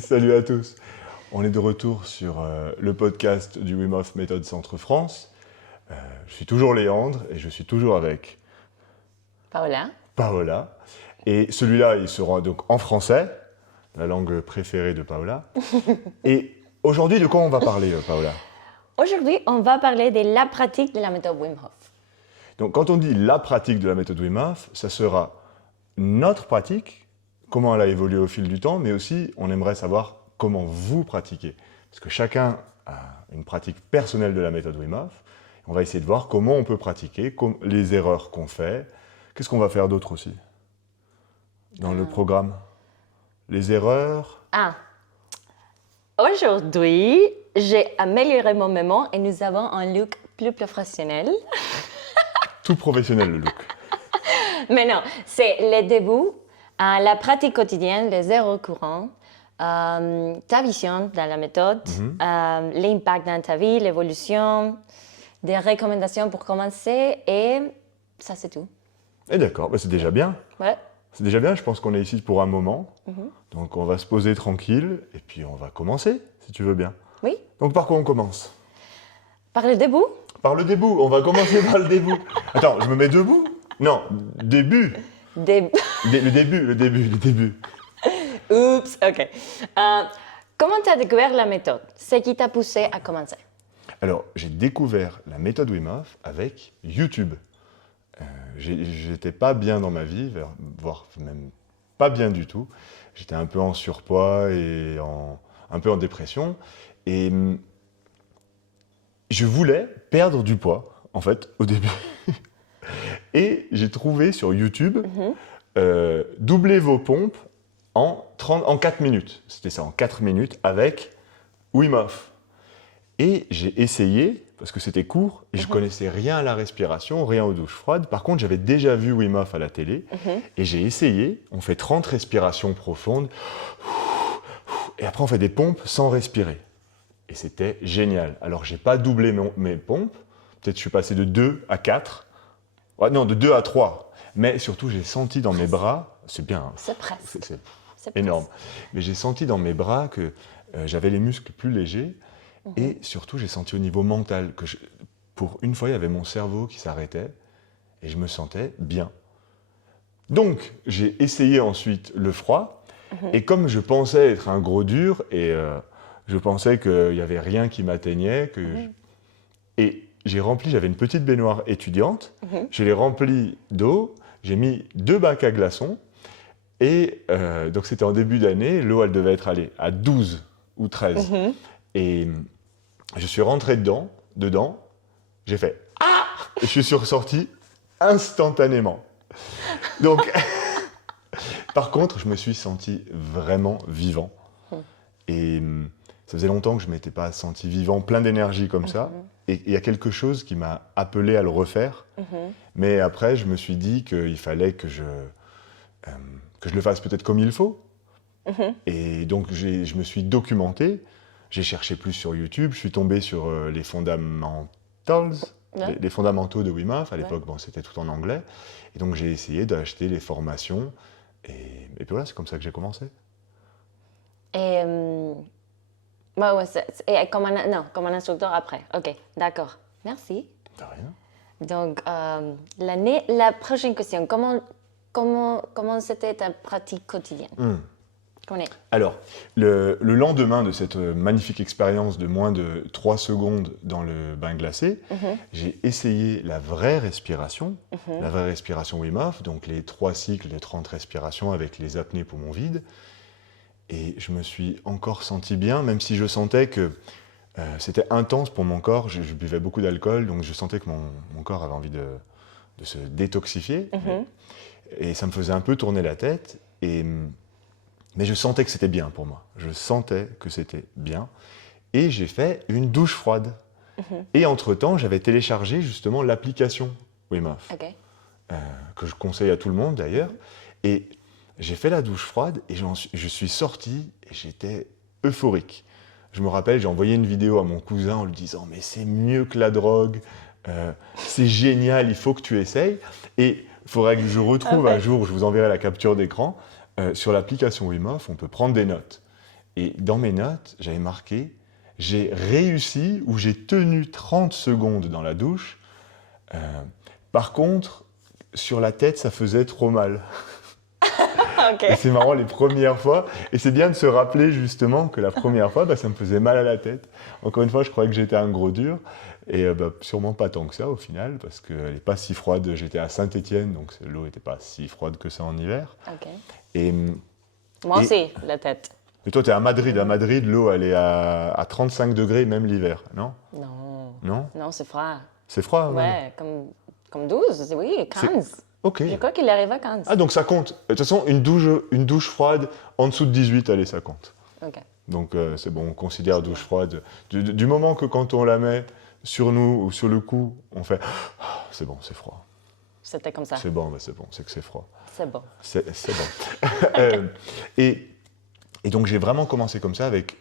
Salut à tous. On est de retour sur le podcast du Wim Hof Méthode Centre France. Je suis toujours Léandre et je suis toujours avec Paola. Et celui-là, il sera donc en français, la langue préférée de Paola. Et aujourd'hui, de quoi on va parler, Paola? Aujourd'hui, on va parler de la pratique de la méthode Wim Hof. Donc, quand on dit la pratique de la méthode Wim Hof, ça sera notre pratique, comment elle a évolué au fil du temps, mais aussi, on aimerait savoir comment vous pratiquez. Parce que chacun a une pratique personnelle de la méthode Wim Hof. On va essayer de voir comment on peut pratiquer, les erreurs qu'on fait. Qu'est-ce qu'on va faire d'autre aussi dans le programme? Les erreurs. Aujourd'hui, j'ai amélioré mon mémoire et nous avons un look plus professionnel. Tout professionnel, le look. Mais non, c'est le début, la pratique quotidienne, les erreurs courantes, ta vision dans la méthode, l'impact dans ta vie, l'évolution, des recommandations pour commencer et ça c'est tout. Et d'accord, c'est déjà bien. Ouais. C'est déjà bien, je pense qu'on est ici pour un moment. Donc on va se poser tranquille et puis on va commencer, si tu veux bien. Oui. Donc par quoi on commence? Par le début? Par le début, on va commencer par le début. Attends, je me mets debout? Non, début. Le début. Oups, ok. Comment tu as découvert la méthode? Ce qui t'a poussé à commencer? Alors, j'ai découvert la méthode Wim Hof avec YouTube. J'étais pas bien dans ma vie, voire même pas bien du tout. J'étais un peu en surpoids et un peu en dépression. Et je voulais perdre du poids, en fait, au début. Et j'ai trouvé sur YouTube doubler vos pompes en 4 minutes. C'était ça, en 4 minutes avec Wim Hof. Et j'ai essayé, parce que c'était court, et je connaissais rien à la respiration, rien aux douches froides. Par contre, j'avais déjà vu Wim Hof à la télé, et j'ai essayé. On fait 30 respirations profondes, et après on fait des pompes sans respirer. Et c'était génial. Alors, j'ai pas doublé mes pompes, peut-être je suis passé de 2 à 4, non, de 2 à 3. Mais surtout, j'ai senti dans mes bras, c'est bien, hein, C'est presque. c'est énorme, mais j'ai senti dans mes bras que j'avais les muscles plus légers. Et surtout, j'ai senti au niveau mental que pour une fois, il y avait mon cerveau qui s'arrêtait et je me sentais bien. Donc, j'ai essayé ensuite le froid. Et comme je pensais être un gros dur et je pensais qu'il n'y avait rien qui m'atteignait, et j'avais une petite baignoire étudiante, je l'ai remplie d'eau, j'ai mis 2 bacs à glaçons et donc c'était en début d'année, l'eau elle devait être allée à 12 ou 13. Et je suis rentré dedans, j'ai fait « Ah !» et je suis ressorti instantanément. Donc, par contre, je me suis senti vraiment vivant. Et ça faisait longtemps que je ne m'étais pas senti vivant, plein d'énergie comme ça. Et il y a quelque chose qui m'a appelé à le refaire. Mais après, je me suis dit qu'il fallait que je le fasse peut-être comme il faut. Et donc, je me suis documenté. J'ai cherché plus sur YouTube, je suis tombé sur les fundamentals, les fondamentaux de Wim Hof. À l'époque, c'était tout en anglais. Et donc, j'ai essayé d'acheter les formations. Et puis voilà, c'est comme ça que j'ai commencé. Et, comme un instructeur après. Ok, d'accord. Merci. De rien. Donc, la prochaine question, comment c'était ta pratique quotidienne? Alors, le lendemain de cette magnifique expérience de moins de 3 secondes dans le bain glacé, j'ai essayé la vraie respiration Wim Hof, donc les 3 cycles de 30 respirations avec les apnées poumons vides. Et je me suis encore senti bien, même si je sentais que c'était intense pour mon corps. Je buvais beaucoup d'alcool, donc je sentais que mon corps avait envie de se détoxifier. Et ça me faisait un peu tourner la tête. Mais je sentais que c'était bien pour moi. Je sentais que c'était bien. Et j'ai fait une douche froide. Et entre-temps, j'avais téléchargé justement l'application Wim Hof, que je conseille à tout le monde d'ailleurs. Et j'ai fait la douche froide et je suis sorti et j'étais euphorique. Je me rappelle, j'ai envoyé une vidéo à mon cousin en lui disant « Mais c'est mieux que la drogue, c'est génial, il faut que tu essayes. » Et il faudrait que je retrouve un jour, je vous enverrai la capture d'écran. Sur l'application Wim Hof, on peut prendre des notes. Et dans mes notes, j'avais marqué « J'ai réussi » ou « J'ai tenu 30 secondes dans la douche. Par contre, sur la tête, ça faisait trop mal. » Okay. Et c'est marrant les premières fois. Et c'est bien de se rappeler justement que la première fois, ça me faisait mal à la tête. Encore une fois, je croyais que j'étais un gros dur. Et sûrement pas tant que ça au final, parce qu'elle n'est pas si froide. J'étais à Saint-Étienne, donc l'eau n'était pas si froide que ça en hiver. Okay. Et, Moi aussi, la tête. et toi, tu es à Madrid. À Madrid, l'eau, elle est à 35 degrés, même l'hiver, non? Non. Non? Non, c'est froid. C'est froid? Ouais, comme 12, oui, 15. Ok. Je crois qu'il arrive à 15. Ah, donc ça compte. De toute façon, une douche froide, en dessous de 18, allez, ça compte. Ok. Donc c'est bon, on considère douche froide. Du moment que quand on la met sur nous ou sur le cou, on fait ah, c'est bon, c'est froid. C'était comme ça. C'est bon, c'est bon, c'est que c'est froid. C'est bon. C'est bon. Et donc j'ai vraiment commencé comme ça avec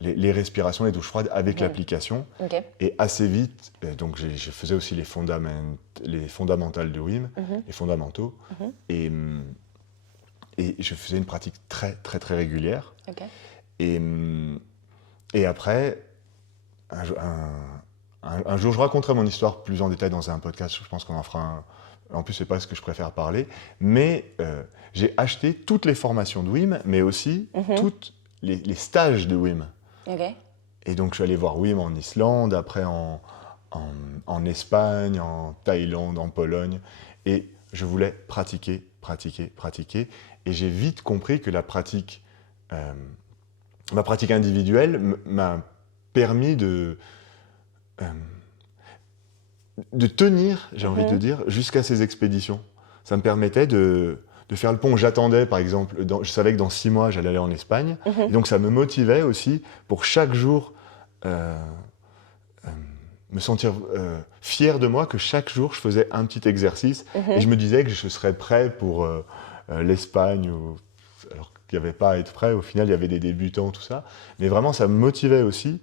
les respirations, les douches froides avec l'application. Ok. Et assez vite, donc je faisais aussi les fondamentales de Wim, les fondamentaux. Et je faisais une pratique très, très, très régulière. Ok. Et après, un jour, je raconterai mon histoire plus en détail dans un podcast. Je pense qu'on en fera un. En plus, c'est pas ce que je préfère parler. Mais j'ai acheté toutes les formations de Wim, mais aussi tous les stages de Wim. Ok. Et donc, je suis allé voir Wim en Islande, après en Espagne, en Thaïlande, en Pologne. Et je voulais pratiquer, pratiquer, pratiquer. Et j'ai vite compris que ma pratique individuelle m'a permis de tenir, j'ai envie de dire, jusqu'à ces expéditions. Ça me permettait de faire le pont. J'attendais, par exemple, je savais que dans 6 mois, j'allais aller en Espagne. Et donc, ça me motivait aussi pour chaque jour me sentir fier de moi, que chaque jour, je faisais un petit exercice. Et je me disais que je serais prêt pour l'Espagne, alors qu'il n'y avait pas à être prêt. Au final, il y avait des débutants, tout ça. Mais vraiment, ça me motivait aussi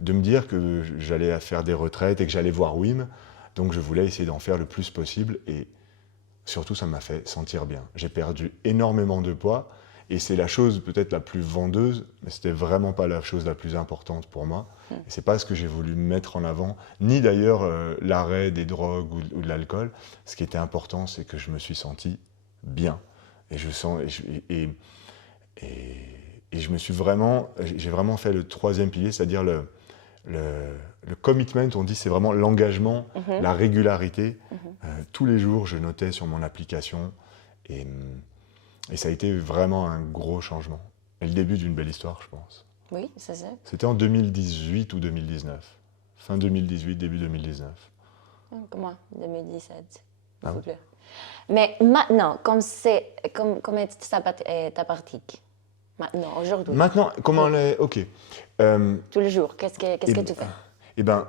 de me dire que j'allais faire des retraites et que j'allais voir Wim. Donc, je voulais essayer d'en faire le plus possible. Et surtout, ça m'a fait sentir bien. J'ai perdu énormément de poids. Et c'est la chose peut-être la plus vendeuse, mais c'était vraiment pas la chose la plus importante pour moi. Et c'est pas ce que j'ai voulu mettre en avant, ni d'ailleurs l'arrêt des drogues ou de l'alcool. Ce qui était important, c'est que je me suis senti bien. Et je me suis vraiment, j'ai vraiment fait le 3e pilier, c'est-à-dire le commitment. On dit c'est vraiment l'engagement, la régularité. Tous les jours, je notais sur mon application et ça a été vraiment un gros changement. Et le début d'une belle histoire, je pense. Oui, c'est ça. C'était en 2018 ou 2019. Fin 2018, début 2019. Comment 2017. Ah ouais. Plus. Mais maintenant, comment est ta pratique? Maintenant, aujourd'hui. Maintenant, comment les... Ok. Tous les jours, qu'est-ce que tu fais? Eh bien,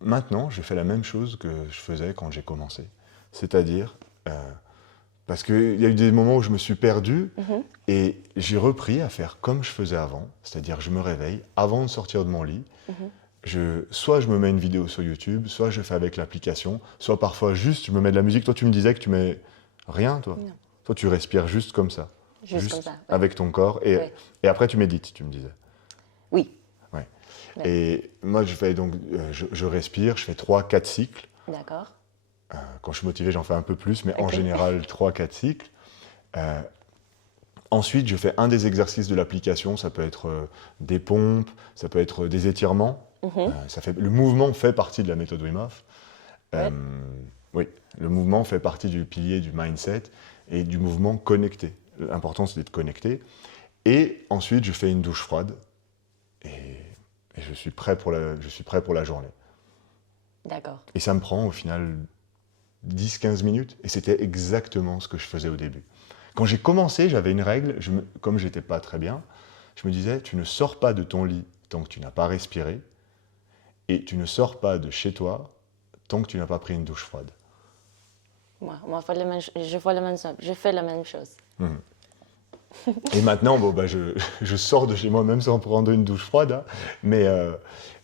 maintenant, je fais la même chose que je faisais quand j'ai commencé. C'est-à-dire... parce qu'il y a eu des moments où je me suis perdu et j'ai repris à faire comme je faisais avant, c'est-à-dire je me réveille avant de sortir de mon lit, soit je me mets une vidéo sur YouTube, soit je fais avec l'application, soit parfois juste je me mets de la musique. Toi, tu me disais que tu mets rien, toi. Non. Toi, tu respires juste comme ça. Juste comme ça, ouais. Avec ton corps et après tu médites, tu me disais. Oui. Ouais. Ouais. Et moi, je fais donc, je respire, je fais 3-4 cycles. D'accord. Quand je suis motivé, j'en fais un peu plus, mais en général, 3-4 cycles. Ensuite, je fais un des exercices de l'application. Ça peut être des pompes, ça peut être des étirements. Le mouvement fait partie de la méthode Wim Hof. Oui, le mouvement fait partie du pilier du mindset et du mouvement connecté. L'important, c'est d'être connecté. Et ensuite, je fais une douche froide et je suis prêt pour la journée. D'accord. Et ça me prend au final 10-15 minutes, et c'était exactement ce que je faisais au début. Quand j'ai commencé, j'avais une règle, comme je n'étais pas très bien, je me disais, tu ne sors pas de ton lit tant que tu n'as pas respiré, et tu ne sors pas de chez toi tant que tu n'as pas pris une douche froide. Moi je fais la même chose. Et maintenant, je sors de chez moi même sans prendre une douche froide, hein,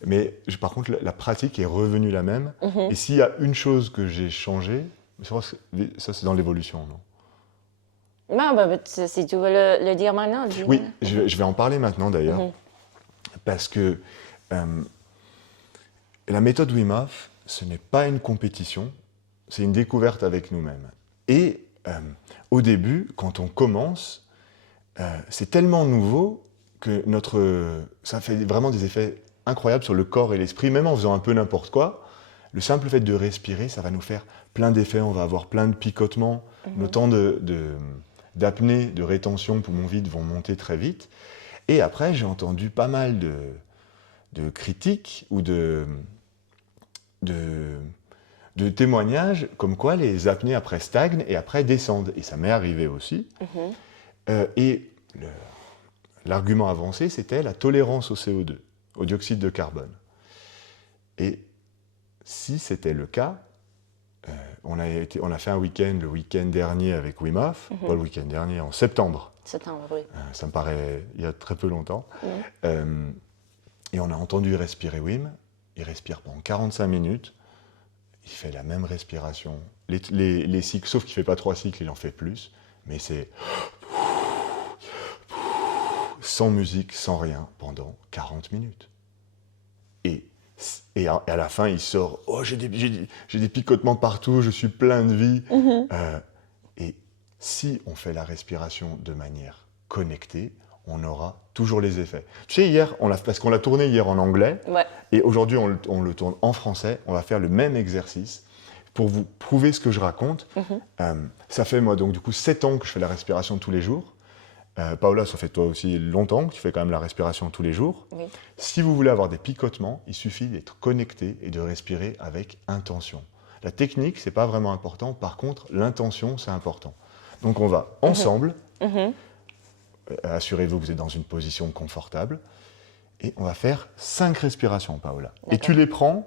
mais par contre, la pratique est revenue la même. Et s'il y a une chose que j'ai changée, ça c'est dans l'évolution, non? Si tu veux le dire maintenant, dis. Oui, je vais en parler maintenant d'ailleurs, parce que la méthode Wim Hof, ce n'est pas une compétition, c'est une découverte avec nous-mêmes. Et au début, quand on commence, c'est tellement nouveau que ça fait vraiment des effets incroyables sur le corps et l'esprit, même en faisant un peu n'importe quoi. Le simple fait de respirer, ça va nous faire plein d'effets, on va avoir plein de picotements, nos temps d'apnée, de rétention, poumons vides vont monter très vite. Et après, j'ai entendu pas mal de critiques ou de témoignages comme quoi les apnées après stagnent et après descendent. Et ça m'est arrivé aussi. Et l'argument avancé, c'était la tolérance au CO2, au dioxyde de carbone. Et si c'était le cas, on a fait un week-end, le week-end dernier avec Wim Hof, pas le week-end dernier, en septembre. Septembre, oui. Ça me paraît il y a très peu longtemps. Et on a entendu respirer Wim. Il respire pendant 45 minutes. Il fait la même respiration. Les cycles, sauf qu'il ne fait pas 3 cycles, il en fait plus. Mais c'est sans musique, sans rien, pendant 40 minutes. Et à la fin, il sort « Oh, j'ai des picotements partout, je suis plein de vie. Et si on fait la respiration de manière connectée, on aura toujours les effets. Tu sais, hier, parce qu'on l'a tourné hier en anglais, et aujourd'hui, on le tourne en français. On va faire le même exercice pour vous prouver ce que je raconte. Ça fait, moi, donc, du coup, 7 ans que je fais la respiration tous les jours. Paola, ça fait toi aussi longtemps que tu fais quand même la respiration tous les jours. Oui. Si vous voulez avoir des picotements, il suffit d'être connecté et de respirer avec intention. La technique, c'est pas vraiment important. Par contre, l'intention, c'est important. Donc, on va ensemble. Assurez-vous que vous êtes dans une position confortable. Et on va faire 5 respirations, Paola. Et tu les prends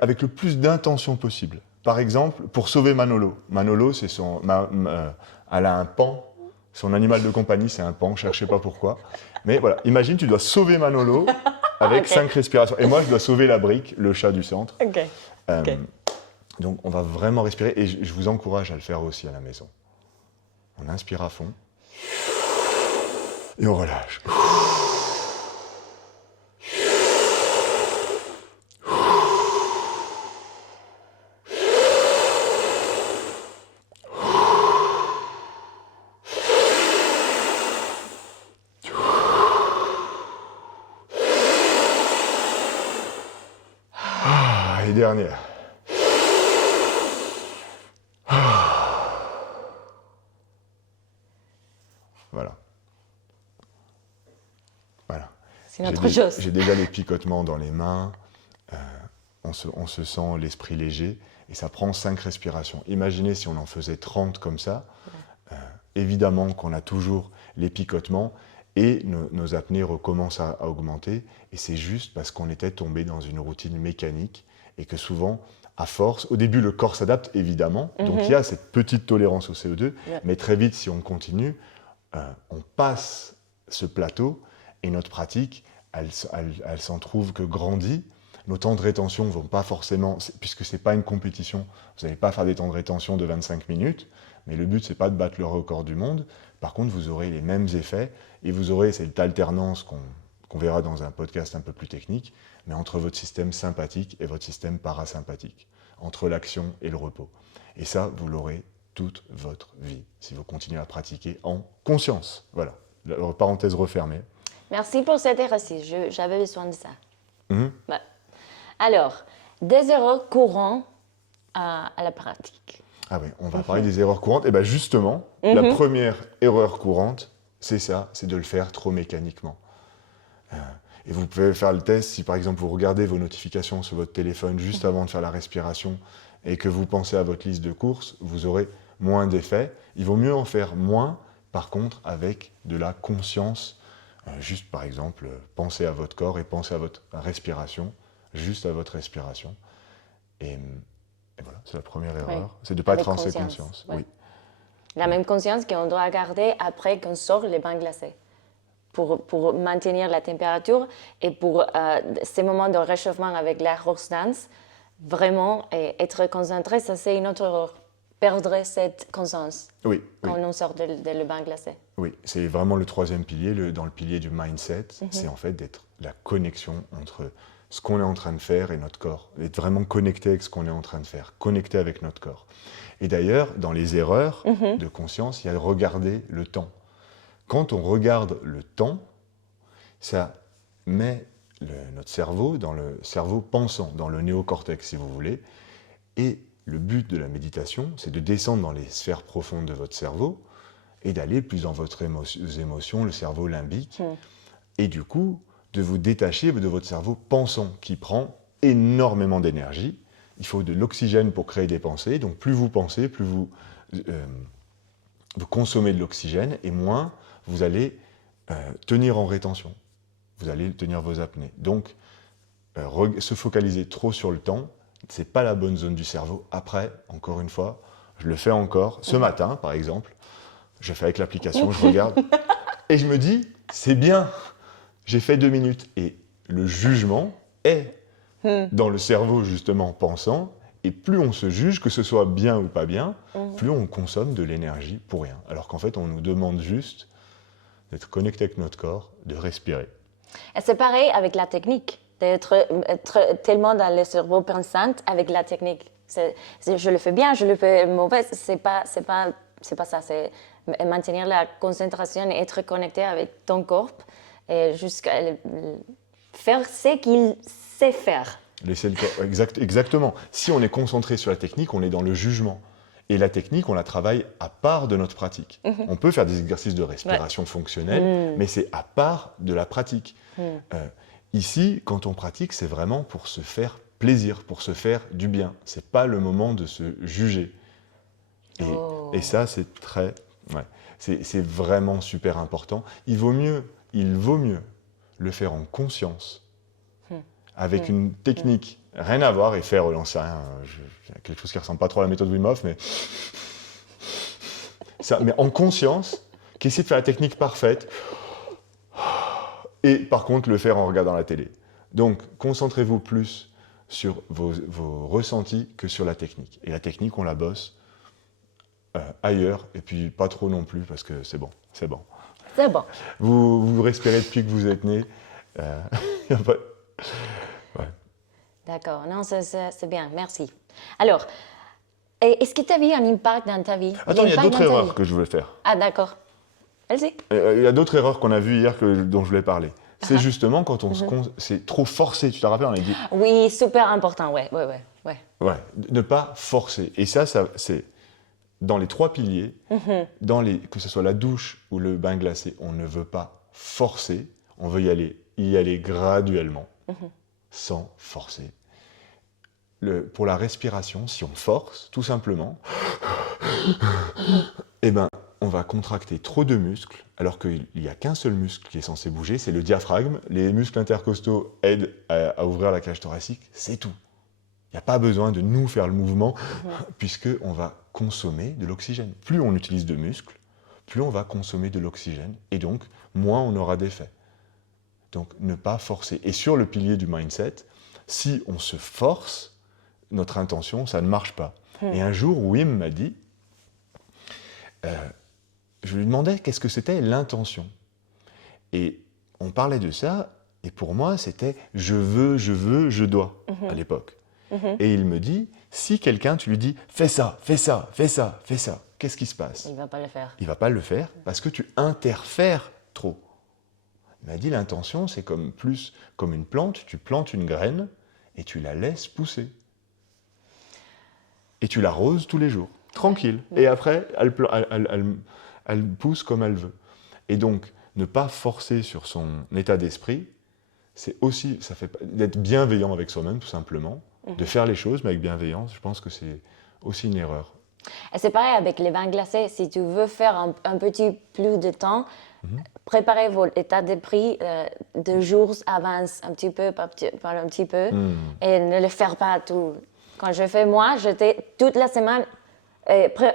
avec le plus d'intention possible. Par exemple, pour sauver Manolo. Manolo, c'est elle a un pan. Son animal de compagnie, c'est un pan, cherchez pas pourquoi. Mais voilà, imagine, tu dois sauver Manolo avec 5 respirations. Et moi, je dois sauver la brique, le chat du centre. Donc, on va vraiment respirer. Et je vous encourage à le faire aussi à la maison. On inspire à fond. Et on relâche. Et dernière. Voilà. C'est autre chose. J'ai déjà les picotements dans les mains, on se sent l'esprit léger, et ça prend 5 respirations. Imaginez si on en faisait 30 comme ça, évidemment qu'on a toujours les picotements, et nos apnées recommencent à augmenter, et c'est juste parce qu'on était tombé dans une routine mécanique, et que souvent, à force, au début le corps s'adapte évidemment, donc il y a cette petite tolérance au CO2, mais très vite si on continue, on passe ce plateau, et notre pratique, elle s'en trouve que grandit. Nos temps de rétention ne vont pas forcément, puisque ce n'est pas une compétition, vous n'allez pas faire des temps de rétention de 25 minutes, mais le but, ce n'est pas de battre le record du monde. Par contre, vous aurez les mêmes effets, et vous aurez cette alternance qu'on verra dans un podcast un peu plus technique, mais entre votre système sympathique et votre système parasympathique, entre l'action et le repos. Et ça, vous l'aurez toute votre vie, si vous continuez à pratiquer en conscience. Voilà, parenthèse refermée. Merci pour cet exercice, j'avais besoin de ça. Alors, des erreurs courantes à la pratique. Ah oui, on va parler des erreurs courantes. Et bien justement, la première erreur courante, c'est ça, c'est de le faire trop mécaniquement. Et vous pouvez faire le test si par exemple vous regardez vos notifications sur votre téléphone juste avant de faire la respiration et que vous pensez à votre liste de courses, vous aurez moins d'effets. Il vaut mieux en faire moins, par contre, avec de la conscience. Juste par exemple, pensez à votre corps et pensez à votre respiration, juste à votre respiration. Et voilà, c'est la première erreur, c'est de ne pas être en cette conscience. Oui. La même conscience qu'on doit garder après qu'on sort les bains glacés. Pour maintenir la température et pour ces moments de réchauffement avec la horse dance, vraiment être concentré, ça c'est une autre erreur perdre cette conscience Oui, quand on sort de le bain glacé. oui. C'est vraiment le troisième pilier. Dans le pilier du mindset, c'est en fait d'être la connexion entre ce qu'on est en train de faire et notre corps. Être vraiment connecté avec ce qu'on est en train de faire, connecté avec notre corps. Et d'ailleurs, dans les erreurs de conscience, il y a de regarder le temps. Quand on regarde le temps, ça met notre cerveau dans le cerveau pensant, dans le néocortex si vous voulez. Et le but de la méditation, c'est de descendre dans les sphères profondes de votre cerveau et d'aller plus dans votre émotions, le cerveau limbique. Et du coup, de vous détacher de votre cerveau pensant qui prend énormément d'énergie. Il faut de l'oxygène pour créer des pensées. Donc plus vous pensez, plus vous consommez de l'oxygène et moins vous allez tenir en rétention. Vous allez tenir vos apnées. Donc, se focaliser trop sur le temps, ce n'est pas la bonne zone du cerveau. Après, encore une fois, je le fais encore. Ce matin, par exemple, je fais avec l'application, je regarde et je me dis, c'est bien, j'ai fait 2 minutes. Et le jugement est dans le cerveau, justement, pensant. Et plus on se juge, que ce soit bien ou pas bien, plus on consomme de l'énergie pour rien. Alors qu'en fait, on nous demande juste d'être connecté avec notre corps, de respirer. Et c'est pareil avec la technique, d'être tellement dans le cerveau pensant avec la technique. Je le fais bien, je le fais mauvais, c'est pas ça. C'est maintenir la concentration et être connecté avec ton corps et jusqu'à faire ce qu'il sait faire. Laisser le corps, exactement. Si on est concentré sur la technique, on est dans le jugement. Et la technique, on la travaille à part de notre pratique. On peut faire des exercices de respiration fonctionnelle, mais c'est à part de la pratique. Ici, quand on pratique, c'est vraiment pour se faire plaisir, pour se faire du bien. Ce n'est pas le moment de se juger. Et ça, c'est très... Ouais, c'est vraiment super important. Il vaut mieux le faire en conscience, avec une technique, rien à voir, et faire, j'en sais rien, quelque chose qui ne ressemble pas trop à la méthode Wim Hof, mais en conscience, qu'essayer de faire la technique parfaite, et par contre le faire en regardant la télé. Donc, concentrez-vous plus sur vos ressentis que sur la technique. Et la technique, on la bosse ailleurs, et puis pas trop non plus, parce que c'est bon. C'est bon. Vous respirez depuis que vous êtes né. Y a pas... Ouais. D'accord, non, c'est bien, merci. Alors, est-ce que tu as vu un impact dans ta vie? Attends, il y a d'autres erreurs que je veux faire. Ah, d'accord. Vas-y. Il y a d'autres erreurs qu'on a vues hier dont je voulais parler. C'est justement quand c'est trop forcé, tu te rappelles, on a dit... Oui, super important, ouais. Ouais, ne pas forcer. Et ça c'est dans les 3 piliers, que ce soit la douche ou le bain glacé, on ne veut pas forcer, on veut y aller graduellement, sans forcer. Pour la respiration, si on force, tout simplement, eh ben, on va contracter trop de muscles, alors qu'il n'y a qu'un seul muscle qui est censé bouger, c'est le diaphragme. Les muscles intercostaux aident à ouvrir la cage thoracique, c'est tout. Il n'y a pas besoin de nous faire le mouvement, puisqu'on va consommer de l'oxygène. Plus on utilise de muscles, plus on va consommer de l'oxygène, et donc moins on aura d'effet. Donc ne pas forcer. Et sur le pilier du mindset, si on se force, notre intention, ça ne marche pas. Et un jour, Wim m'a dit, je lui demandais qu'est-ce que c'était l'intention. Et on parlait de ça, et pour moi, c'était je veux, je dois, à l'époque. Et il me dit, si quelqu'un, tu lui dis, fais ça, fais ça, fais ça, fais ça, qu'est-ce qui se passe? Il ne va pas le faire. Il ne va pas le faire parce que tu interfères trop. Il m'a dit, l'intention, c'est comme une plante, tu plantes une graine et tu la laisses pousser. Et tu l'arroses tous les jours, tranquille. Et après, elle pousse comme elle veut. Et donc, ne pas forcer sur son état d'esprit, c'est aussi, ça fait d'être bienveillant avec soi-même, tout simplement, de faire les choses, mais avec bienveillance. Je pense que c'est aussi une erreur. Et c'est pareil avec les vins glacés. Si tu veux faire un petit plus de temps, préparez votre état d'esprit 2 jours avance un petit peu par un petit peu et ne le faire pas tout. Quand je fais moi, j'étais toute la semaine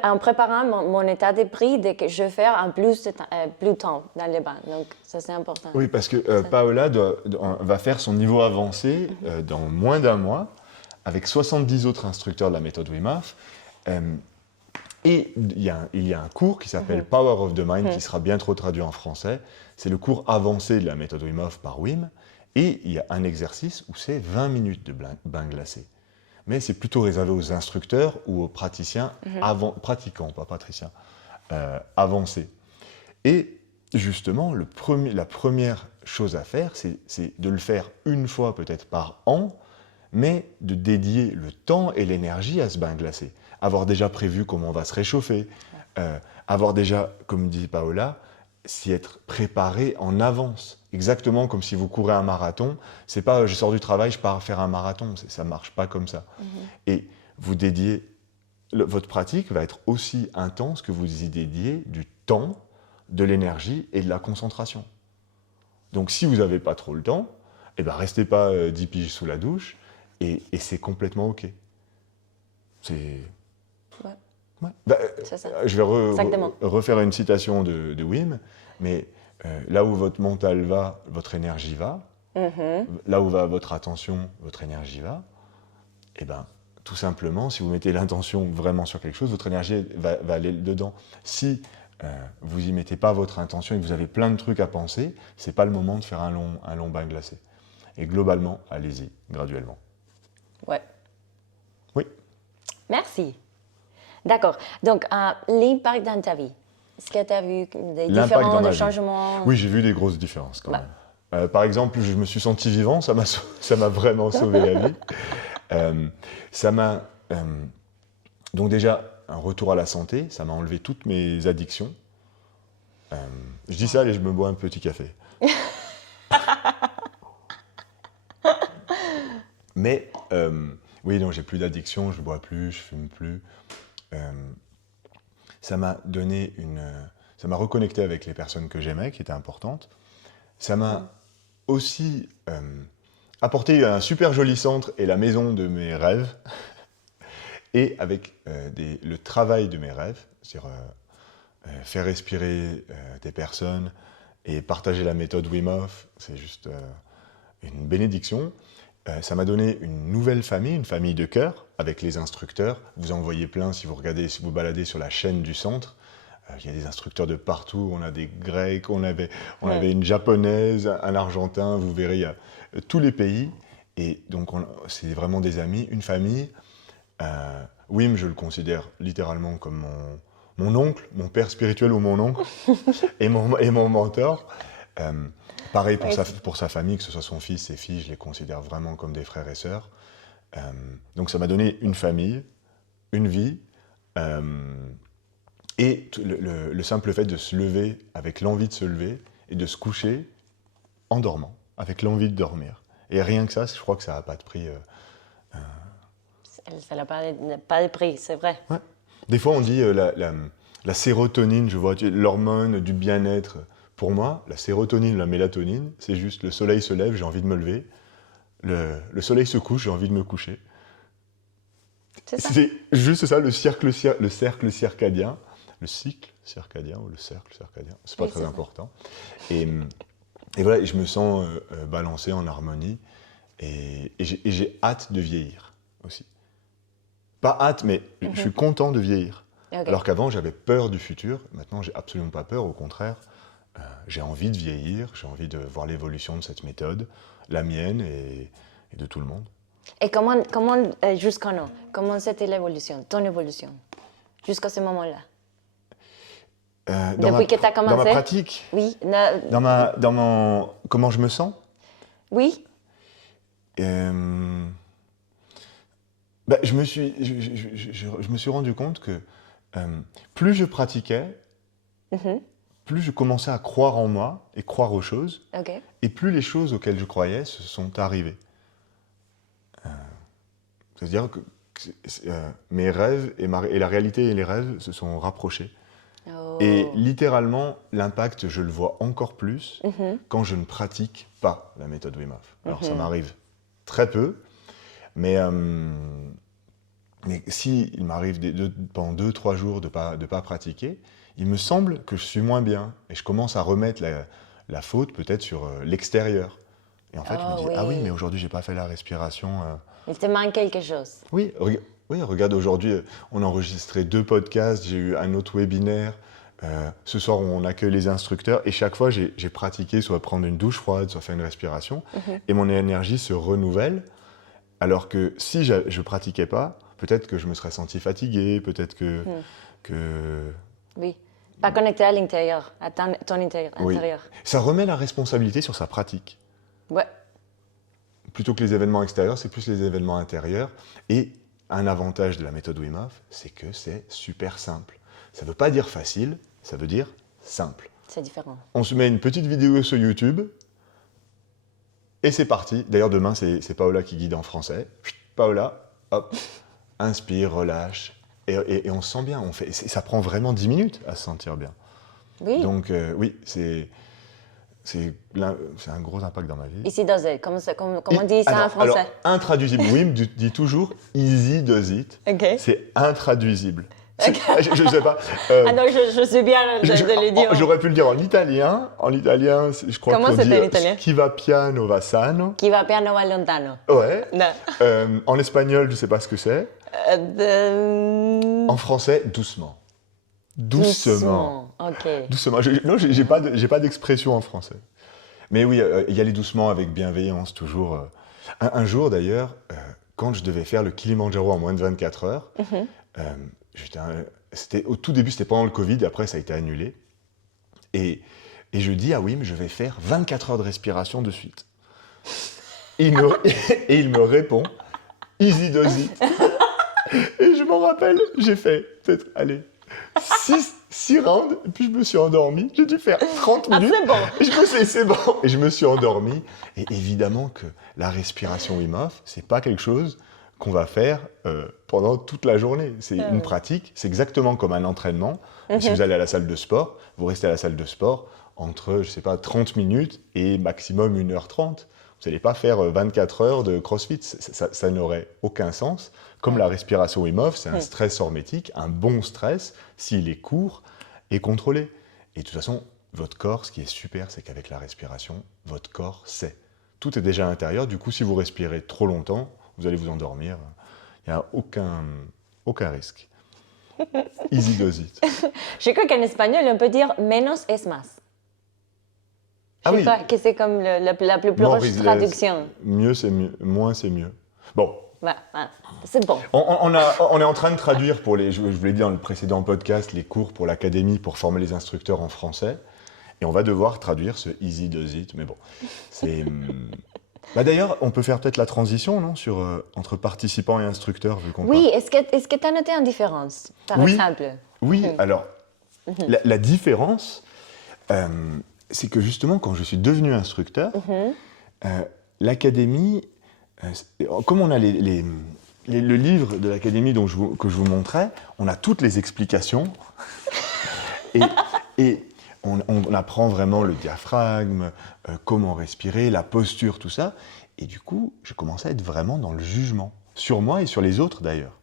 en préparant mon état d'esprit dès que je fais un plus de temps dans les bains. Donc ça c'est important. Oui, parce que Paola va faire son niveau avancé dans moins d'1 mois avec 70 autres instructeurs de la méthode Wim Hof. Et il y a un cours qui s'appelle Power of the Mind, qui sera bientôt traduit en français. C'est le cours avancé de la méthode Wim Hof par Wim. Et il y a un exercice où c'est 20 minutes de bain glacé. Mais c'est plutôt réservé aux instructeurs ou aux praticiens, pratiquants, pas patriciens, avancés. Et justement, la première chose à faire, c'est de le faire une fois peut-être par an, mais de dédier le temps et l'énergie à ce bain glacé. Avoir déjà prévu comment on va se réchauffer, avoir déjà, comme dit Paola, s'y être préparé en avance. Exactement comme si vous courez un marathon. C'est pas je sors du travail, je pars faire un marathon. Ça marche pas comme ça. Et vous dédiez, votre pratique va être aussi intense que vous y dédiez du temps, de l'énergie et de la concentration. Donc si vous n'avez pas trop le temps, eh ben, restez pas 10 piges sous la douche et c'est complètement OK. C'est... Ouais. Ouais. C'est ça. Je vais refaire une citation de Wim, mais là où votre mental va, votre énergie va. Là où va votre attention, votre énergie va. Et ben, tout simplement, si vous mettez l'intention vraiment sur quelque chose, votre énergie va aller dedans. Si vous n'y mettez pas votre intention et que vous avez plein de trucs à penser, c'est pas le moment de faire un long bain glacé. Et globalement, allez-y, graduellement. Ouais. Oui. Merci. D'accord. Donc, l'impact dans ta vie. Est-ce que tu as vu des différents changements? Oui, j'ai vu des grosses différences quand même. Par exemple, je me suis senti vivant, ça m'a vraiment sauvé la vie. Ça m'a... donc déjà, un retour à la santé, ça m'a enlevé toutes mes addictions. Je dis ça et je me bois un petit café. Mais, oui, non, j'ai plus d'addiction, je bois plus, je fume plus. Ça m'a donné ça m'a reconnecté avec les personnes que j'aimais, qui étaient importantes. Ça m'a aussi apporté un super joli centre et la maison de mes rêves. Et avec le travail de mes rêves, c'est-à-dire faire respirer des personnes et partager la méthode Wim Hof, c'est juste une bénédiction. Ça m'a donné une nouvelle famille, une famille de cœur, avec les instructeurs. Vous en voyez plein si vous baladez sur la chaîne du centre. Il y a des instructeurs de partout, on a des Grecs, on avait une Japonaise, un Argentin, vous verrez, il y a tous les pays. Et donc, c'est vraiment des amis, une famille. Wim, je le considère littéralement comme mon oncle, mon père spirituel ou mon oncle, et mon mentor. Pareil pour sa famille, que ce soit son fils, ses filles, je les considère vraiment comme des frères et sœurs. Donc ça m'a donné une famille, une vie, et le simple fait de se lever avec l'envie de se lever et de se coucher en dormant, avec l'envie de dormir. Et rien que ça, je crois que ça n'a pas de prix. Ça n'a pas de prix, c'est vrai. Ouais. Des fois, on dit la sérotonine, je vois, l'hormone du bien-être. Pour moi, la sérotonine, la mélatonine, c'est juste le soleil se lève, j'ai envie de me lever. Le soleil se couche, j'ai envie de me coucher. C'est juste ça, le cercle circadien. Le cycle circadien ou le cercle circadien, c'est pas très important. Et voilà, je me sens balancé en harmonie. Et j'ai hâte de vieillir aussi. Pas hâte, mais je suis content de vieillir. Okay. Alors qu'avant, j'avais peur du futur. Maintenant, j'ai absolument pas peur. Au contraire, j'ai envie de vieillir. J'ai envie de voir l'évolution de cette méthode, la mienne et de tout le monde. Et jusqu'à now, comment c'était l'évolution, ton évolution, jusqu'à ce moment-là? Depuis que tu as commencé? Dans ma pratique? Oui. Comment je me sens? Oui. Je me suis rendu compte que plus je pratiquais, plus je commençais à croire en moi et croire aux choses, et plus les choses auxquelles je croyais se sont arrivées. C'est-à-dire que mes rêves et la réalité et les rêves se sont rapprochés. Oh. Et littéralement, l'impact, je le vois encore plus quand je ne pratique pas la méthode Wim Hof. Alors ça m'arrive très peu, mais si il m'arrive pendant 2-3 jours de pas pratiquer, il me semble que je suis moins bien. Et je commence à remettre la faute peut-être sur l'extérieur. Et en fait, je me dis, ah oui, mais aujourd'hui, j'ai pas fait la respiration. Il te manque quelque chose. Oui, Oui, regarde, aujourd'hui, on a enregistré 2 podcasts, j'ai eu un autre webinaire. Ce soir, on accueille les instructeurs et chaque fois, j'ai pratiqué soit prendre une douche froide, soit faire une respiration. Et mon énergie se renouvelle. Alors que si je ne pratiquais pas, peut-être que je me serais senti fatigué, peut-être que... Oui. Pas connecté à l'intérieur, à ton intérieur. Oui. Ça remet la responsabilité sur sa pratique. Ouais. Plutôt que les événements extérieurs, c'est plus les événements intérieurs. Et un avantage de la méthode Wim Hof, c'est que c'est super simple. Ça ne veut pas dire facile, ça veut dire simple. C'est différent. On se met une petite vidéo sur YouTube et c'est parti. D'ailleurs, demain, c'est Paola qui guide en français. Paola, hop, inspire, relâche. Et on se sent bien. Ça prend vraiment 10 minutes à se sentir bien. Oui. Donc, oui, c'est un gros impact dans ma vie. Easy does it. Comment on dit ça en français? Alors, intraduisible. Wim dit toujours easy does it. Okay. C'est intraduisible. Okay. Je ne sais pas. Non, je suis bien de le dire. J'aurais pu le dire en italien. En italien, je crois Comment qu'on dit c'était en italien? Chi va piano va sano. Qui va piano va lontano. Ouais. Non. En espagnol, je ne sais pas ce que c'est. En français, doucement. Doucement. Ok. Doucement. Non, j'ai pas d'expression en français. Mais oui, y aller doucement avec bienveillance, toujours. Un jour, d'ailleurs, quand je devais faire le Kilimandjaro en moins de 24 heures, au tout début, c'était pendant le Covid, après, ça a été annulé. Et je dis, ah oui, mais je vais faire 24 heures de respiration de suite. Et il me répond, easy does it. Et je m'en rappelle, j'ai fait peut-être, allez, 6 rounds, et puis je me suis endormi. J'ai dû faire 30 minutes. Ah, c'est bon. C'est bon. Et je me suis endormi. Et évidemment que la respiration Wim Hof, c'est pas quelque chose qu'on va faire pendant toute la journée. C'est une pratique, c'est exactement comme un entraînement. Si vous allez à la salle de sport, vous restez à la salle de sport entre, je sais pas, 30 minutes et maximum 1h30. Vous n'allez pas faire 24 heures de CrossFit, ça n'aurait aucun sens. Comme la respiration Wim Hof, c'est un stress hormétique, un bon stress, s'il est court et contrôlé. Et de toute façon, votre corps, ce qui est super, c'est qu'avec la respiration, votre corps sait. Tout est déjà à l'intérieur, du coup, si vous respirez trop longtemps, vous allez vous endormir. Il n'y a aucun risque. Easy does it. Je crois qu'en espagnol, on peut dire menos es más. Je sais pas que c'est comme la plus proche traduction. Mieux, c'est mieux. Moins, c'est mieux. Bon. Ouais, c'est bon. On est en train de traduire pour je vous l'ai dit dans le précédent podcast, les cours pour l'académie pour former les instructeurs en français. Et on va devoir traduire ce easy does it. Mais bon, c'est... D'ailleurs, on peut faire peut-être la transition, non, entre participants et instructeurs, vu qu'on Oui, est-ce que tu as noté une différence, par exemple? Oui, alors, la différence, c'est que justement, quand je suis devenu instructeur, l'académie, comme on a le livre de l'académie que je vous montrais, on a toutes les explications, et on apprend vraiment le diaphragme, comment respirer, la posture, tout ça. Et du coup, je commençais à être vraiment dans le jugement, sur moi et sur les autres d'ailleurs.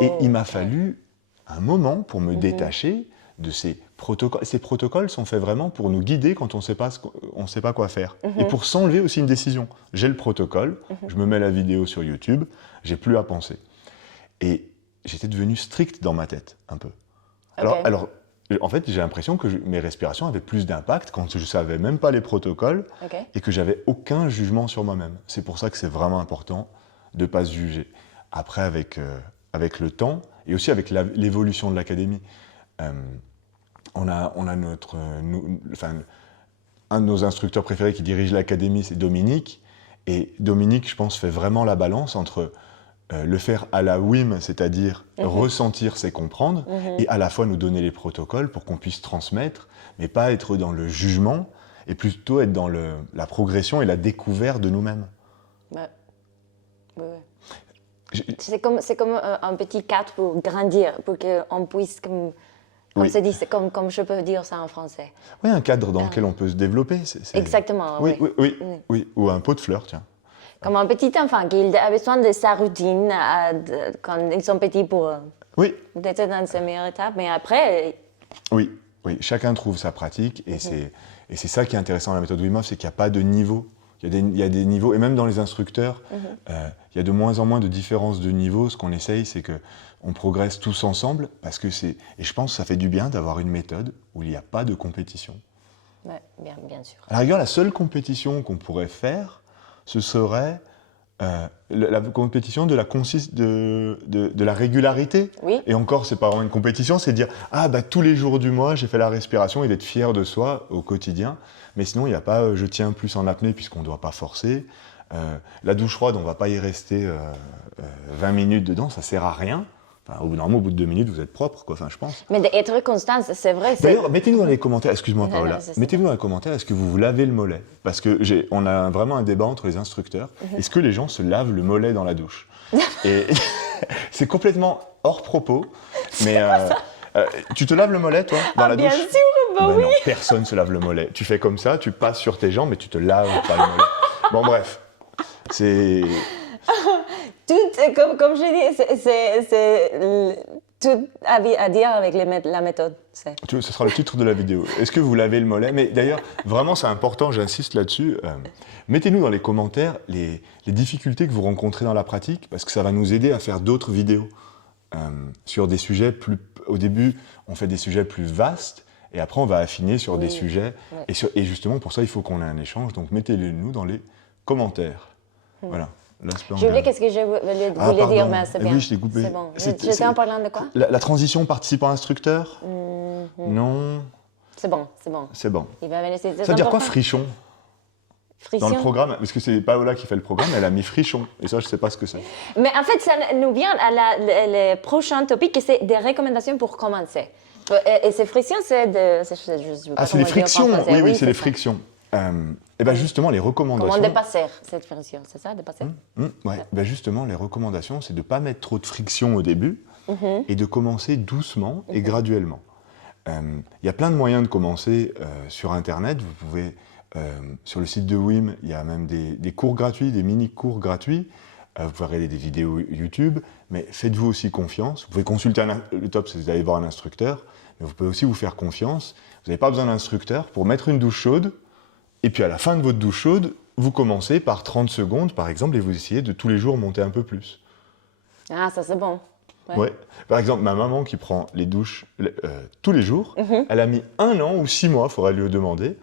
Et il m'a fallu un moment pour me détacher de ces protocoles. Ces protocoles sont faits vraiment pour nous guider quand on ne sait pas quoi faire. Et pour s'enlever aussi une décision. J'ai le protocole, je me mets la vidéo sur YouTube, j'ai plus à penser. Et j'étais devenu strict dans ma tête, un peu. Alors en fait, j'ai l'impression que mes respirations avaient plus d'impact quand je ne savais même pas les protocoles et que j'avais aucun jugement sur moi-même. C'est pour ça que c'est vraiment important de ne pas se juger. Après, avec le temps et aussi avec l'évolution de l'académie, on a un de nos instructeurs préférés qui dirige l'académie, c'est Dominique. Et Dominique, je pense, fait vraiment la balance entre le faire à la Wim, c'est-à-dire ressentir, c'est comprendre, et à la fois nous donner les protocoles pour qu'on puisse transmettre, mais pas être dans le jugement, et plutôt être dans la progression et la découverte de nous-mêmes. C'est comme un petit cadre pour grandir, pour qu'on puisse, comme se dit, c'est comme je peux dire ça en français. Oui, un cadre dans lequel on peut se développer. Exactement, oui. Ou un pot de fleurs, tiens. Comme un petit enfant qui a besoin de sa routine quand ils sont petits pour être dans sa meilleure étape, mais après... Oui, chacun trouve sa pratique et c'est ça qui est intéressant dans la méthode Wim Hof, c'est qu'il n'y a pas de niveau. Il y a des niveaux, et même dans les instructeurs, il y a de moins en moins de différences de niveau. Ce qu'on essaye, c'est qu'on progresse tous ensemble, parce que et je pense que ça fait du bien d'avoir une méthode où il n'y a pas de compétition. Ouais, bien sûr. À la rigueur, la seule compétition qu'on pourrait faire, ce serait la compétition de la régularité. Oui. Et encore, c'est pas vraiment une compétition, c'est dire tous les jours du mois, j'ai fait la respiration et d'être fier de soi au quotidien. Mais sinon, il n'y a pas je tiens plus en apnée puisqu'on ne doit pas forcer. La douche froide, on ne va pas y rester 20 minutes dedans, ça ne sert à rien. Enfin, normalement, au bout de 2 minutes, vous êtes propre, quoi. Enfin, je pense. Mais d'être constant, c'est vrai. D'ailleurs, mettez-nous dans les commentaires, excuse-moi Paola, non, mettez-nous dans les commentaires, est-ce que vous vous lavez le mollet? Parce que on a vraiment un débat entre les instructeurs. Est-ce que les gens se lavent le mollet dans la douche? Et c'est complètement hors propos, mais tu te laves le mollet, toi, dans la douche? Bien sûr, oui. Non, personne se lave le mollet. Tu fais comme ça, tu passes sur tes jambes, mais tu te laves pas le mollet. Bon, bref, c'est... Comme je dis, c'est tout à dire avec la méthode. Ce sera le titre de la vidéo. Est-ce que vous lavez le mollet? Mais d'ailleurs, vraiment, c'est important, j'insiste là-dessus. Mettez-nous dans les commentaires les difficultés que vous rencontrez dans la pratique, parce que ça va nous aider à faire d'autres vidéos sur des sujets plus... Au début, on fait des sujets plus vastes, et après, on va affiner sur des sujets. Ouais. Et justement, pour ça, il faut qu'on ait un échange. Donc, mettez-le-nous dans les commentaires. Voilà. Je voulais qu'est-ce que je voulais dire, mais c'est bien. Oui, je t'ai coupé. C'est bon. J'étais en parlant de quoi? La transition participant-instructeur? Non. C'est bon. C'est bon. Il va me laisser. Ça veut dire quoi, frichon? Frichon? Dans le programme, parce que c'est Paola qui fait le programme, elle a mis frichon. Et ça, je ne sais pas ce que c'est. Mais en fait, ça nous vient à le prochain topic, c'est des recommandations pour commencer. Et ces frictions, c'est les frictions. Oui, c'est les frictions. Et bien justement, les recommandations... Comment dépasser cette friction, c'est ça, dépasser? Ouais. Ben justement, les recommandations, c'est de ne pas mettre trop de friction au début et de commencer doucement et graduellement. Il y a plein de moyens de commencer sur Internet. Vous pouvez, sur le site de WIM, il y a même des cours gratuits, des mini-cours gratuits. Vous pouvez regarder des vidéos YouTube, mais faites-vous aussi confiance. Vous pouvez consulter, le top, c'est d'aller voir un instructeur, mais vous pouvez aussi vous faire confiance. Vous n'avez pas besoin d'instructeur pour mettre une douche chaude. Et puis à la fin de votre douche chaude, vous commencez par 30 secondes, par exemple, et vous essayez de tous les jours monter un peu plus. Ah, ça c'est bon. Ouais. Par exemple, ma maman qui prend les douches tous les jours, elle a mis 1 an ou 6 mois, il faudrait lui demander,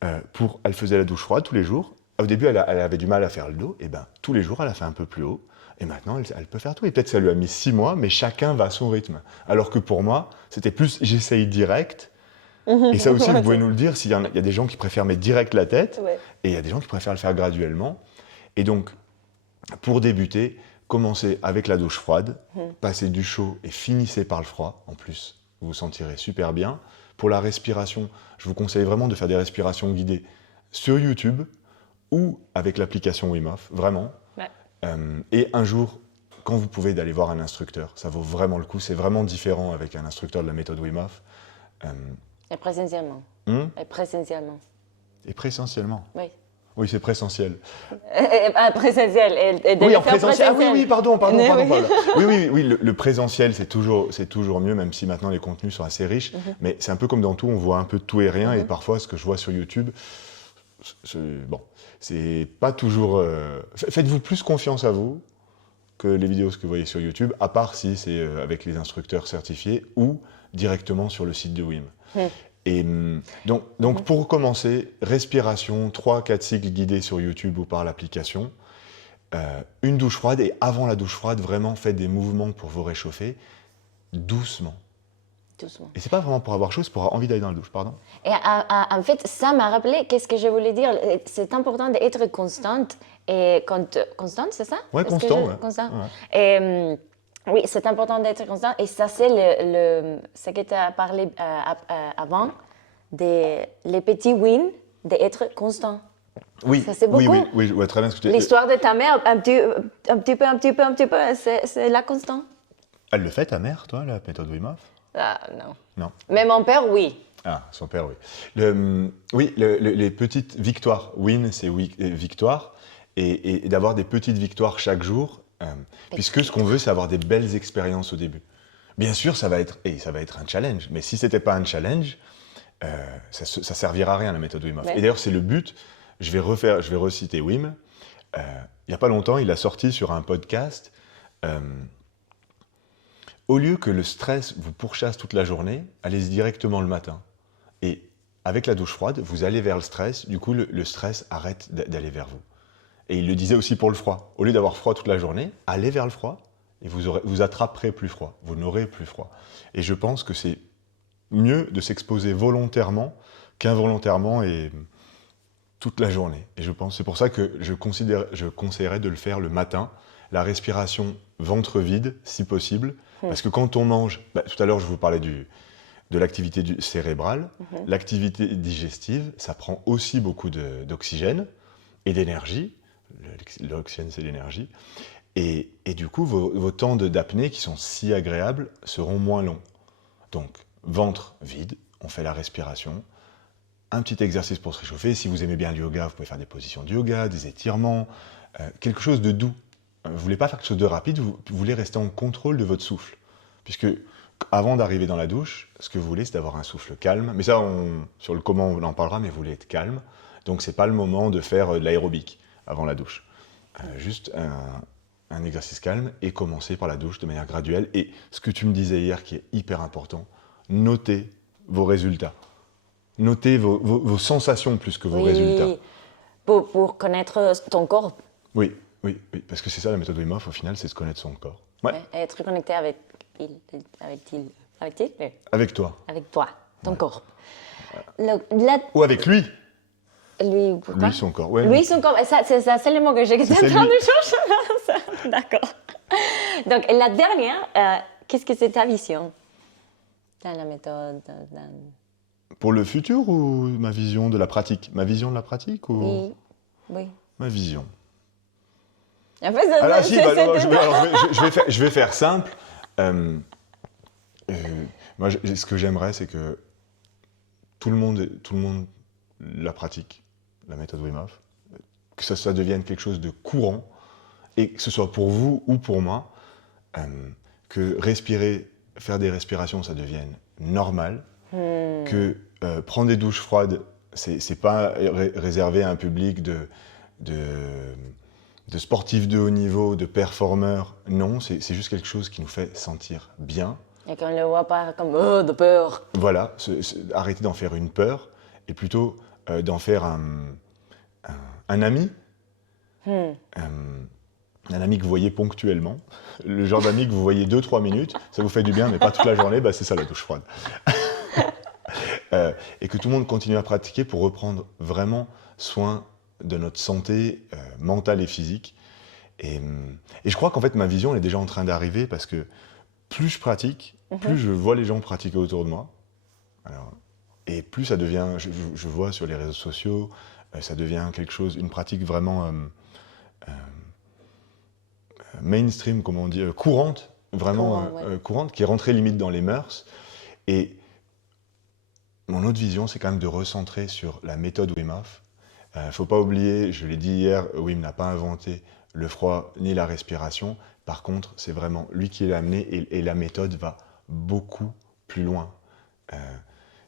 elle faisait la douche froide tous les jours. Au début, elle avait du mal à faire le dos, et bien tous les jours, elle a fait un peu plus haut. Et maintenant, elle peut faire tout. Et peut-être ça lui a mis 6 mois, mais chacun va à son rythme. Alors que pour moi, c'était plus j'essaye direct. Et ça aussi, vous pouvez nous le dire, il y a des gens qui préfèrent mettre direct la tête, et il y a des gens qui préfèrent le faire graduellement. Et donc, pour débuter, commencez avec la douche froide, passez du chaud et finissez par le froid. En plus, vous vous sentirez super bien. Pour la respiration, je vous conseille vraiment de faire des respirations guidées sur YouTube ou avec l'application Wim Hof, vraiment. Ouais. Et un jour, quand vous pouvez, d'aller voir un instructeur. Ça vaut vraiment le coup. C'est vraiment différent avec un instructeur de la méthode Wim Hof. Et présentiellement. Et présentiellement. Et présentiellement. Oui. Oui, c'est présentiel. Présentiel. Et oui, en présentiel. Ah oui, pardon. Oui, le présentiel, c'est toujours mieux, même si maintenant les contenus sont assez riches. Mais c'est un peu comme dans tout, on voit un peu de tout et rien. Et parfois, ce que je vois sur YouTube, c'est pas toujours... Faites-vous plus confiance à vous que les vidéos que vous voyez sur YouTube, à part si c'est avec les instructeurs certifiés ou directement sur le site de WIM. Et donc pour commencer, respiration, 3-4 cycles guidés sur YouTube ou par l'application, une douche froide, et avant la douche froide, vraiment faites des mouvements pour vous réchauffer, doucement. Et c'est pas vraiment pour avoir chaud, c'est pour avoir envie d'aller dans la douche, pardon. Et en fait, ça m'a rappelé, qu'est-ce que je voulais dire, c'est important d'être constante, et constante, c'est ça? Oui, constant. Constant. Ouais. Et, oui, c'est important d'être constant, et ça c'est ce que tu as parlé avant, les petits wins d'être constant. Oui, ça, c'est beaucoup. Oui, très bien. L'histoire de ta mère, un petit peu, c'est la constante. Elle le fait, ta mère, toi, la méthode Wim Hof? Ah, non. Non. Mais mon père, oui. Ah, son père, oui. Les petites victoires. Win, c'est victoire. Et d'avoir des petites victoires chaque jour, puisque ce qu'on veut, c'est avoir des belles expériences au début. Bien sûr, ça va être un challenge. Mais si ce n'était pas un challenge, ça ne servira à rien, la méthode Wim Hof. Ouais. Et d'ailleurs, c'est le but. je vais reciter Wim. Il n'y a pas longtemps, il a sorti sur un podcast, au lieu que le stress vous pourchasse toute la journée, allez-y directement le matin. Et avec la douche froide, vous allez vers le stress, du coup le stress arrête d'aller vers vous. Et il le disait aussi pour le froid. Au lieu d'avoir froid toute la journée, allez vers le froid et vous attraperez plus froid, vous n'aurez plus froid. Et je pense que c'est mieux de s'exposer volontairement qu'involontairement et toute la journée. Et je pense, c'est pour ça que je conseillerais de le faire le matin, la respiration ventre vide, si possible, parce que quand on mange, tout à l'heure je vous parlais de l'activité cérébrale, l'activité digestive, ça prend aussi beaucoup d'oxygène et d'énergie. L'oxygène, c'est l'énergie. Et du coup, vos temps d'apnée, qui sont si agréables, seront moins longs. Donc, ventre vide, on fait la respiration, un petit exercice pour se réchauffer. Si vous aimez bien le yoga, vous pouvez faire des positions de yoga, des étirements, quelque chose de doux. Vous ne voulez pas faire quelque chose de rapide, vous voulez rester en contrôle de votre souffle. Puisque, avant d'arriver dans la douche, ce que vous voulez, c'est d'avoir un souffle calme. Mais ça, sur le comment, on en parlera, mais vous voulez être calme. Donc, ce n'est pas le moment de faire de l'aérobic avant la douche. Juste un exercice calme et commencer par la douche de manière graduelle. Et ce que tu me disais hier, qui est hyper important, notez vos résultats. Notez vos sensations plus que vos résultats. Pour connaître ton corps. Oui, parce que c'est ça la méthode Wim Hof, au final, c'est de connaître son corps. Ouais. Et être connecté avec toi. Avec toi, ton corps. Ou avec lui. Lui, pourquoi? Lui, son corps. Ouais, lui, son corps. C'est ça, c'est le mot que j'étais en train de chercher. D'accord. Donc, la dernière, qu'est-ce que c'est ta vision dans la méthode Pour le futur ou ma vision de la pratique? Ma vision de la pratique ou... Oui. Ma vision. En fait, je vais faire simple. Moi, ce que j'aimerais, c'est que tout le monde la pratique, la méthode Wim Hof, que ça devienne quelque chose de courant, et que ce soit pour vous ou pour moi, que respirer, faire des respirations, ça devienne normal, que prendre des douches froides, c'est pas réservé à un public de sportifs de haut niveau, de performeurs. Non, c'est juste quelque chose qui nous fait sentir bien. Et qu'on ne le voit pas comme de peur. Voilà, arrêter d'en faire une peur et plutôt d'en faire un ami. Un ami que vous voyez ponctuellement. Le genre d'ami que vous voyez 2-3 minutes, ça vous fait du bien, mais pas toute la journée, c'est ça la douche froide. Et que tout le monde continue à pratiquer pour reprendre vraiment soin de notre santé mentale et physique. Et je crois qu'en fait, ma vision elle est déjà en train d'arriver parce que plus je pratique, plus je vois les gens pratiquer autour de moi. Et plus ça devient, je vois sur les réseaux sociaux, ça devient quelque chose, une pratique vraiment mainstream, comment on dit, courante, vraiment courante, qui est rentrée limite dans les mœurs. Et mon autre vision, c'est quand même de recentrer sur la méthode Wim Hof. Il ne faut pas oublier, je l'ai dit hier, Wim n'a pas inventé le froid ni la respiration. Par contre, c'est vraiment lui qui l'a amené et la méthode va beaucoup plus loin.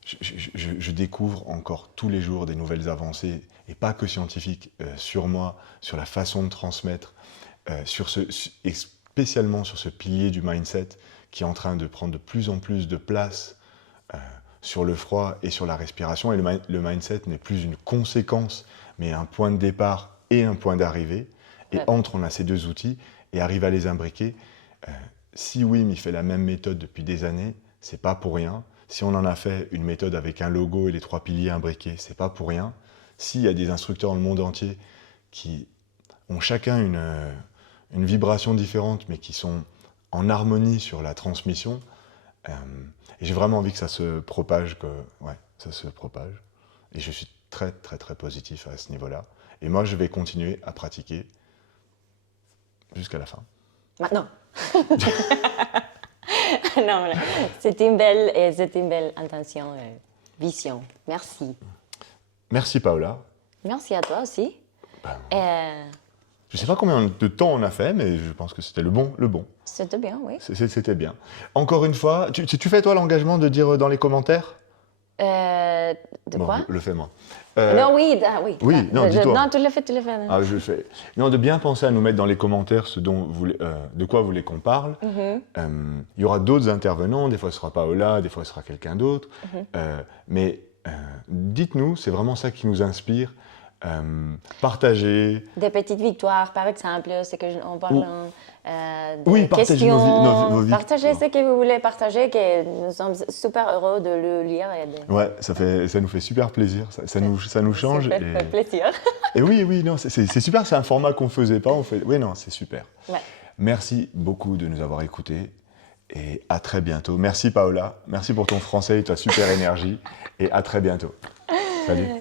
Je découvre encore tous les jours des nouvelles avancées, et pas que scientifiques, sur moi, sur la façon de transmettre, et spécialement sur ce pilier du mindset qui est en train de prendre de plus en plus de place sur le froid et sur la respiration. Et le mindset n'est plus une conséquence, mais un point de départ et un point d'arrivée. Et entre, on a ces deux outils et arrive à les imbriquer. Si Wim il fait la même méthode depuis des années, c'est pas pour rien. Si on en a fait une méthode avec un logo et les 3 piliers imbriqués, c'est pas pour rien. S'il y a des instructeurs dans le monde entier qui ont chacun une vibration différente, mais qui sont en harmonie sur la transmission, et j'ai vraiment envie que ça se propage, ça se propage. Et je suis très, très, très positif à ce niveau-là. Et moi, je vais continuer à pratiquer jusqu'à la fin. Maintenant. Non, c'était une belle intention, vision. Merci. Merci Paola. Merci à toi aussi. Je ne sais pas combien de temps on a fait, mais je pense que c'était le bon. C'était bien, oui. C'était bien. Encore une fois, tu fais toi l'engagement de dire dans les commentaires De Bon, quoi? le fais moi. Non, oui, oui. Oui, non, dis-toi. Non, tu le fais, Ah, je le fais. Non, de bien penser à nous mettre dans les commentaires de quoi vous voulez qu'on parle. Il y aura d'autres intervenants, des fois ce sera Paola, des fois ce sera quelqu'un d'autre. Mais dites-nous, c'est vraiment ça qui nous inspire. Partagez. Des petites victoires, par exemple, c'est que on parle des Oui, partagez questions. vos victoires. Partagez ce que vous voulez partager, que nous sommes super heureux de le lire. Ouais, ça nous fait super plaisir, ça nous change. Ça fait plaisir. Et oui, non, c'est super, c'est un format qu'on faisait pas. Oui, non, c'est super. Ouais. Merci beaucoup de nous avoir écoutés et à très bientôt. Merci Paola, merci pour ton français et ta super énergie et à très bientôt. Salut.